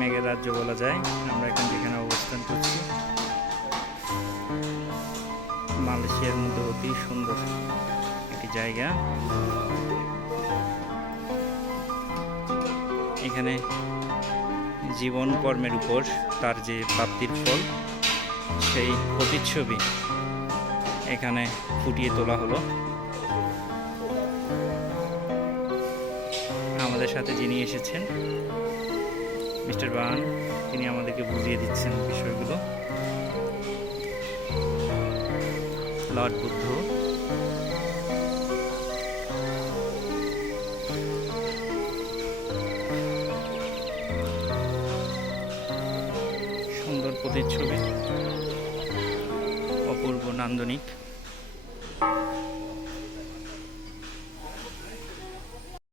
মেঘের রাজ্য বলা যায়। আমরা এখন যেখানে অবস্থান করছি, মালয়েশিয়ার মধ্যে অতি সুন্দর একটি জায়গা। এখানে জীবন কর্মের উপর তার যে প্রাপ্তির ফল, সেই প্রতিচ্ছবি এখানে ফুটিয়ে তোলা হলো। আমাদের সাথে যিনি এসেছেন মিস্টার বান তিনি আমাদেরকে বুঝিয়ে দিচ্ছেন বিষয়গুলো। লর্ড বুদ্ধ। সুন্দর প্রতিচ্ছবি অপূর্ব নান্দনিক।